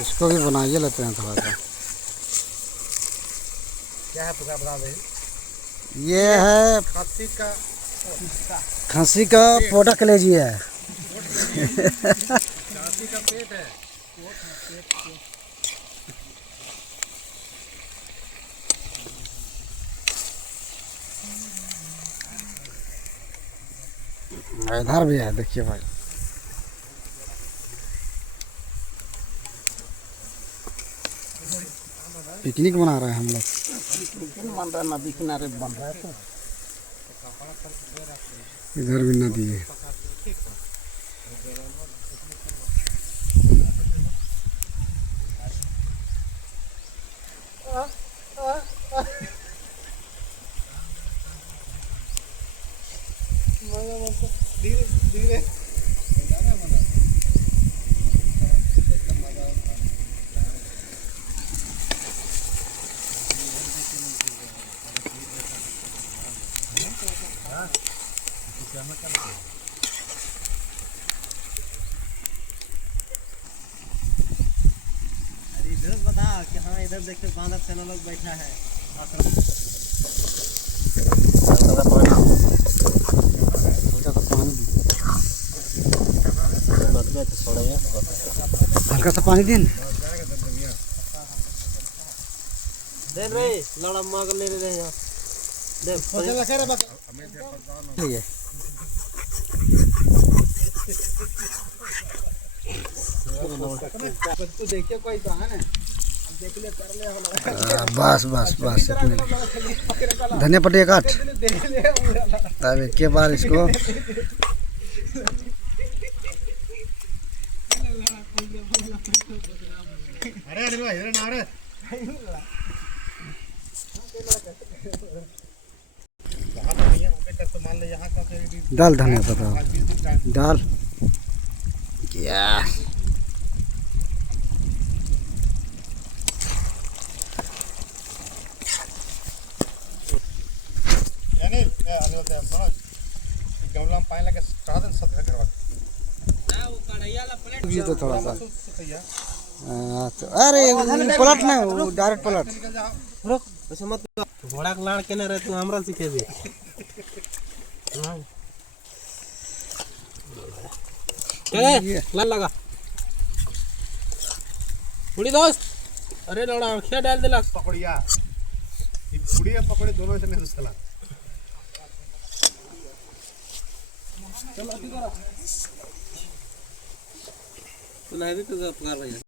इसको भी बनाइए लेते हैं थोड़ा सा। क्या है पता बता दे। ये है खस्सी का पोटा कलेजी है। खस्सी का पेट है। इधर भी है, देखिए भाई। पिकनिक बना रहे हैं हम लोग। बन रहा नदी किनारे बन रहा है तो इधर भी नदी है। धीरे धीरे इधर बता कि हाँ इधर देखते बांधव सेना लोग बैठा है। हल्का सा पानी दिन दे रे लड़ा मग ले ले यहाँ दे फसल लगा रे बात ये तो देखिए कोई तो है ना देख ले कर ले बस बस बस इतने। धनिया पत्ती काट तब के बार इसको अरे अरे भाई इधर ना रे तो मान ले यहाँ का डाल धनिया पत्ता डाल क्या यानी आने होते हैं सुनो गमला में पानी लगे चढ़ा दे सब घर ना वो कढ़ैया ला प्लेट जी तो थोड़ा सा तो अरे पलट ना डायरेक्ट पलट रुक ऐसे मत घोड़ा के लाड़ केने रहे तू हमरा सिखे दे चले लाल लगा उड़ी दोस्त अरे लौड़ा आंखिया डाल देला पकड़िया ये पुड़िया पकड़े दोनों से नहीं रुसला चल अभी करा तो नहीं भी तो पकड़ रही है।